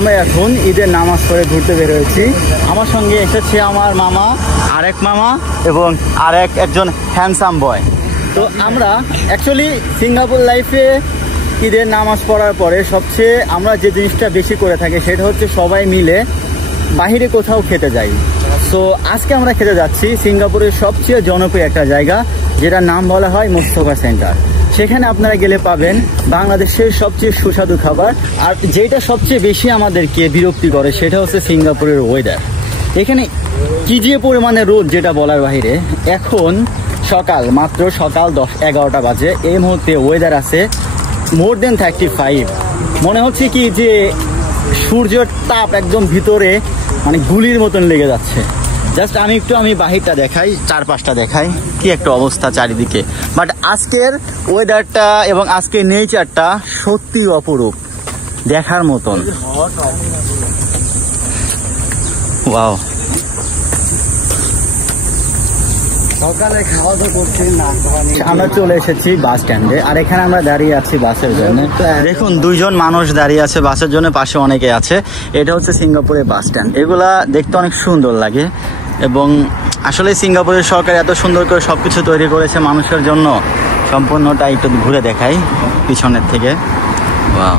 আমরা এখন ঈদের নামাজ পড়ে ঘুরতে বের হয়েছি। আমার সঙ্গে এসেছে আমার মামা, আরেক মামা এবং একজন হ্যান্ডসাম বয়। তো আমরা অ্যাকচুয়ালি সিঙ্গাপুর লাইফে ঈদের নামাজ পড়ার পরে সবচেয়ে আমরা যে জিনিসটা বেশি করে থাকি সেটা হচ্ছে সবাই মিলে বাহিরে কোথাও খেতে যাই। সো আজকে আমরা খেতে যাচ্ছি সিঙ্গাপুরের সবচেয়ে জনপ্রিয় একটা জায়গা, যেটার নাম বলা হয় মুস্তফা সেন্টার। সেখানে আপনারা গেলে পাবেন বাংলাদেশের সবচেয়ে সুস্বাদু খাবার। আর যেটা সবচেয়ে বেশি আমাদেরকে বিরক্তি করে সেটা হচ্ছে সিঙ্গাপুরের ওয়েদার। এখানে কি যে পরিমাণে রোদ, যেটা বলার বাইরে। এখন মাত্র সকাল 10-11টা বাজে। এই মুহূর্তে ওয়েদার আছে মোর দেন 35। মনে হচ্ছে কি যে সূর্যের তাপ একদম ভিতরে মানে গুলির মতন লেগে যাচ্ছে। জাস্ট আমি বাহিরটা দেখাই, চারপাশটা দেখাই, কি একটা অবস্থা চারিদিকে। বাট আজকের ওয়েদারটা এবং আজকের নেচারটা সত্যি অপরূপ, দেখার মতন। ওয়াও, সকালে খাওয়া দাওয়া করছি না। আমরা চলে এসেছি বাস স্ট্যান্ডে, আর এখানে আমরা দাঁড়িয়ে আছি বাসের জন্য। দেখুন, দুইজন মানুষ দাঁড়িয়ে আছে বাসের জন্য, পাশে অনেকে আছে। এটা হচ্ছে সিঙ্গাপুরের বাস স্ট্যান্ড। এগুলা দেখতে অনেক সুন্দর লাগে, এবং আসলে সিঙ্গাপুরের সরকার এত সুন্দর করে সবকিছু তৈরি করেছে মানুষের জন্য। সম্পূর্ণটা একটু ঘুরে দেখাই পিছনের থেকে। ওয়াও।